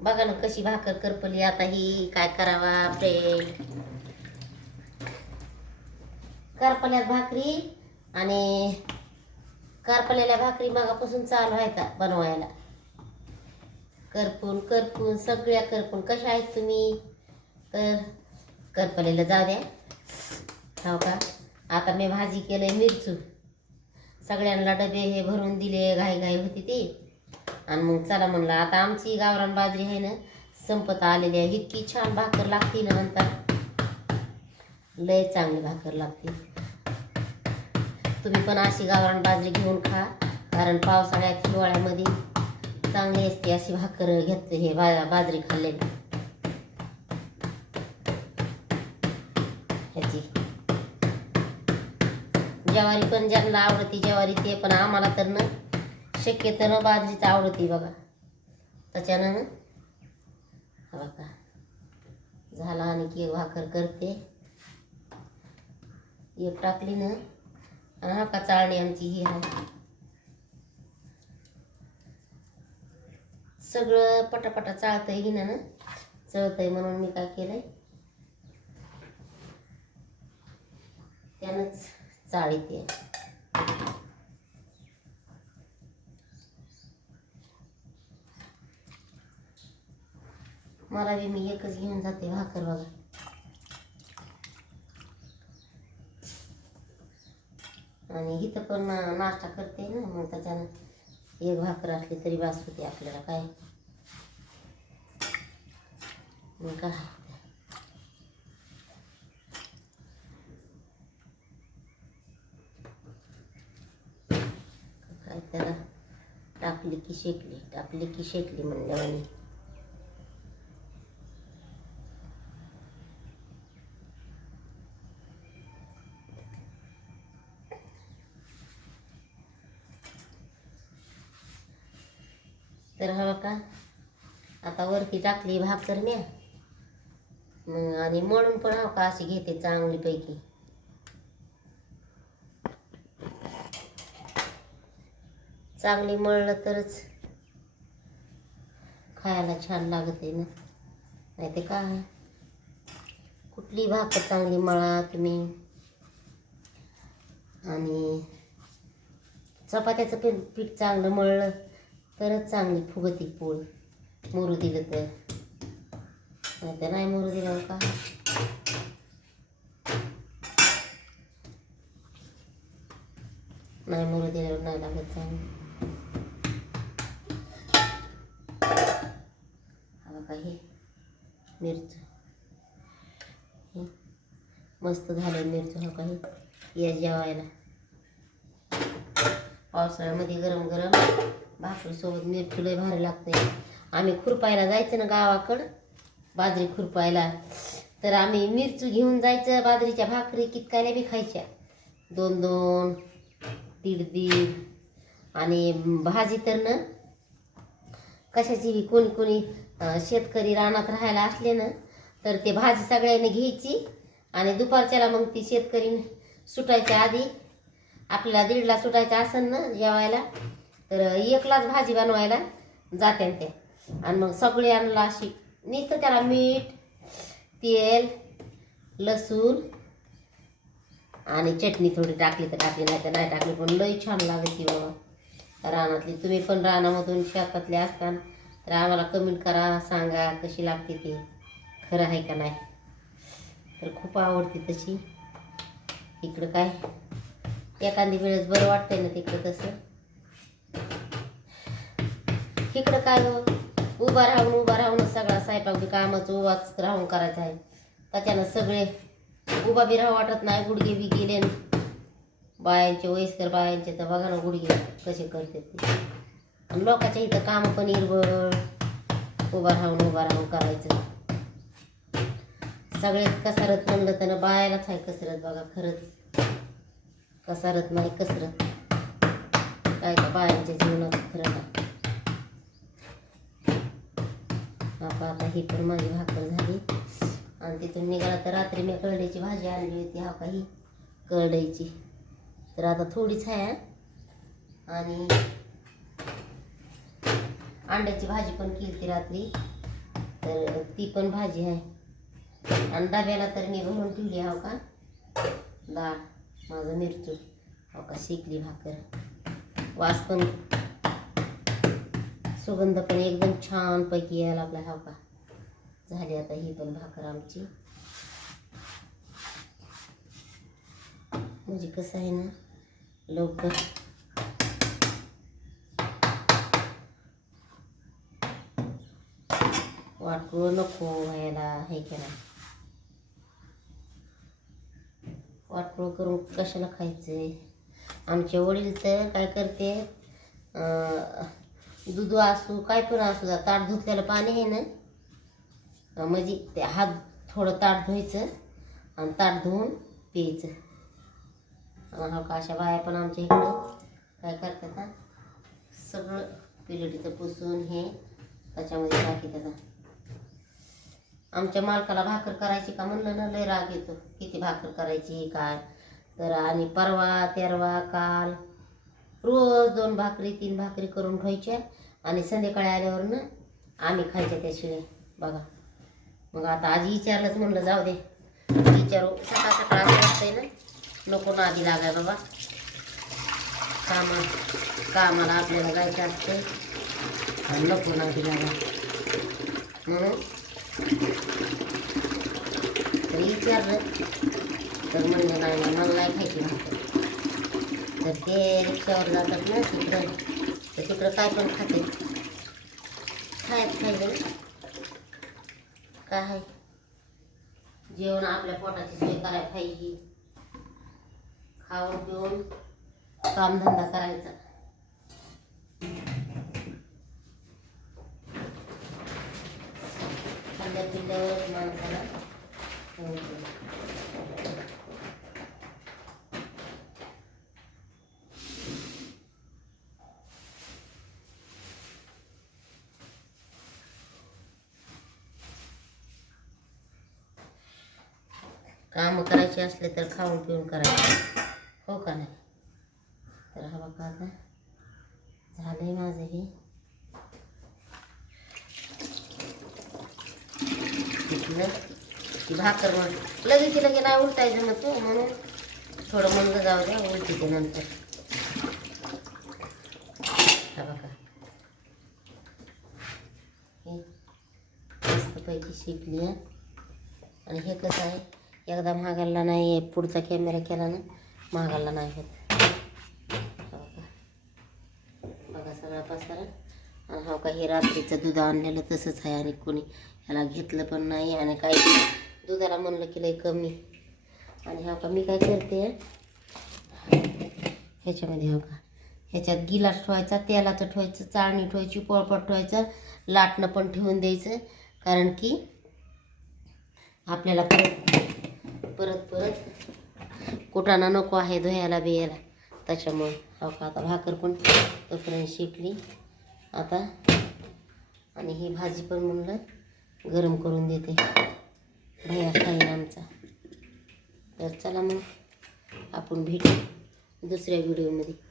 बघा ना कशी भाकर करपली. आता ही काय करावा फ्रेंड करपल्यात भाकरी आणि करपलेल्या भाकरी मागापासून चालू आहे का बनवायला. करपून करपून सगळ्या करपून. कशा आहेत तुम्ही? तर करपलेलं जाऊ द्या. हो का? आता मी भाजी केलंय मिरचू. सगळ्यांना डबे हे भरून दिले घाई घाई होती ती. आणि मग चला म्हणलं आता आमची गावरान बाजरी आहे ना संपत आलेली आहे. इतकी छान भाकर लागते ना नंतर लय चांगली भाकर लागते. तुम्ही पण अशी गावरान बाजरी घेऊन खा कारण पावसाळ्यात हिवाळ्यामध्ये चांगली असते अशी भाकर घेत हे बा बाजरी खाल्लेली. ह्याची. ज्वारी पण ज्यांना आवडते ज्वारी ते पण आम्हाला तर ना शक्यतो तर बाजरीच आवडते बघा. त्याच्यानं ना हा बघा. झाला आणखी की भाकर करते. एक टाकली ना आणि हा का चाळणी आमची ही आहे. सगळं पटापटा चाळतंय ही ना? चळतंय म्हणून मी काय केलंय? त्यानंच चाळीते मला बी मी एकच घेऊन जाते भाकर बघा आणि इथं पण नाश्ता करते ना मग त्याच्यानं एक भाकर असली तरी बास होते आपल्याला काय. मग काय. काय त्याला टाकली की शेकली टाकली की शेकली म्हणल्यावानी. तर हवं का? आता वरती टाकली भाकर म्या मग आणि मळून पण हवं का अशी घेते चांगलीपैकी. चांगली मळलं तरच खायला छान लागत आहे ना. नाही ते काय? कुठली भाकर चांगली मळा तुम्ही? आणि चपात्याचं पण पीठ चांगलं मळलं. तरच चांगली फुगती पोळ हो मोरू दिलं तर. नाही तर नाही मोरू दिलं का? नाही मोरू दिल्यावर नाही लागत चांगलं. हा हे मिरच. हे मस्त झालं मिरचू हा हो काही या जेवायला. पावसाळ्यामध्ये गरम गरम भाकरीसोबत मिरची लय भारी लागते. आम्ही खुरपायला जायचं ना गावाकडं बाजरी खुरपायला. तर आम्ही मिरचू घेऊन जायचं बाजरीच्या भाकरी कितकायला बी खायच्या. दोन दोन दीड दीड. आणि भाजी तर ना कशाची बी कोणी कोणी शेतकरी रानात राहायला असले ना तर ते भाजी सगळ्यांनी घ्यायची आणि दुपारच्याला मग ती शेतकरी सुटायच्या आधी आपल्याला दीडला सुटायचं असेल ना जेवायला तर एकलाच भाजी बनवायला जाते त्या आणि मग सगळे आणला अशी. नुसतं त्याला मीठ तेल लसूण आणि चटणी थोडी टाकली तर टाकली नाही तर नाही टाकली. पण लई छान लागते बाबा रानातली. तुम्ही पण रानामधून शेतातले असताना तर आम्हाला कमेंट करा सांगा कशी लागते ती. खरं आहे का नाही? तर खूप आवडते तशी. इकडं काय? एखादी वेळेस बरं वाटतंय ना तिकडं तसं? इकडं काय हो? उभा राहून उभा राहून सगळा स्वयंपाक बी कामाचं उभाच राहून करायचं आहे. त्याच्यानं सगळे उभा बी राहू वाटत नाही गुडघे बी गेले बायांचे वयस्कर बायांचे तर बघा ना गुडघे कसे करते ते. लोकांच्या इथं कामं पण इरबळ उभा राहून उभा राहून करायचं. सगळे कसरत म्हणलं तर बायालाच आहे कसरत बघा खरंच. कसरत नाही कसरत. काय का बायांच्या जीवनात खरं आहे आता आता ही पण माझी भाकर झाली. आणि तिथून निघाला तर रात्री मी करडईची भाजी आणली होती हा काही करडईची. तर आता थोडीच आहे. आणि अंड्याची भाजी पण केली ती रात्री. तर ती पण भाजी आहे. आणि डब्याला तर मी भरून ठेवली हो का. डाळ माझं मिरचू हो का शेकली भाकर. वास पण सुगंध पण एकदम छानपैकी यायला लागला हा का झाली आता ही पण भाकर आमची. म्हणजे कसं आहे ना लवकर. वाटू नको व्हायला हे केला वाटू करून कशाला खायचं आमचे वडील तर काय करते दूध असू काय पण असू द्या ताट धुतलेलं पाणी आहे ना म्हणजे ते हात थोडं ताट धुवायचं आणि ताट धुवून प्यायचं. आणि हा अशा बाया पण आमच्या इकडं काय करतात हा? सगळं पिलटीचं पुसून हे त्याच्यामध्ये टाकी त्याचा आमच्या मालकाला भाकर करायची का म्हणलं ना लय राग येतो. किती भाकर करायची काय? तर आणि परवा तेरवा काल रोज दोन भाकरी तीन भाकरी करून ठेवायच्या आणि संध्याकाळी आल्यावर ना आम्ही खायच्या त्या शिळे बघा. मग आता आज विचारलंच म्हणलं जाऊ दे. विचारू. सकाळ सकाळ असं वाटतंय ना. नको ना आधी लागाय बाबा. कामा कामाला आपल्याला जायचं असते आणि नको ना आधी लागा म्हणून तर विचारलं. तर म्हणलं नाही नाही, मला नाही खायची भाकर. तर ते रिक्षावर जातात ना तिकडं. तर तिकडं काय पण खाते. खायच खायचं काय आहे? जेवण आपल्या पोटाची सोय करायला पाहिजे. खाऊन पिऊन कामधंदा करायचा. खाल्ल्या पिल्ल्यावर माणसाला हे होतं. कामं करायचे असले तर खाऊन पिऊन करायचे. हो का नाही? तर हा बघा आता. झालंय माझं हे. की भाकर मग लगेच लगे नाही उलटायचं मग तो म्हणून. थोडं मंद जाऊ द्या उलटी ते नंतर. हा बघा. हे मस्तपैकी शिकली आहे. आणि हे कसं आहे? एकदा महागाला नाही पुढचा कॅमेरा केला ना महागाला नाही होत. हो बघा. सगळा पसारा. आणि हो का हे रात्रीचं दूध आणलेलं तसंच आहे आणि कोणी ह्याला घेतलं पण नाही आणि काही दुधाला म्हणलं की लई कमी. आणि हा का मी काय करते ह्याच्यामध्ये हो का ह्याच्यात गिलास ठेवायचा तेलाचं ठेवायचं चाळणी ठेवायची पोळपट ठेवायचं लाटणं पण ठेवून द्यायचं. कारण की आपल्याला परत परत परत. कुटाणा नको आहे धुयाला बियाला त्याच्यामुळे हो का आता भाकर पण तोपर्यंत शिकली आता आणि ही भाजी पण म्हणलं गरम करून देते. भया खाईन आमचा. तर चला मग आपण भेटू दुसऱ्या व्हिडिओमध्ये.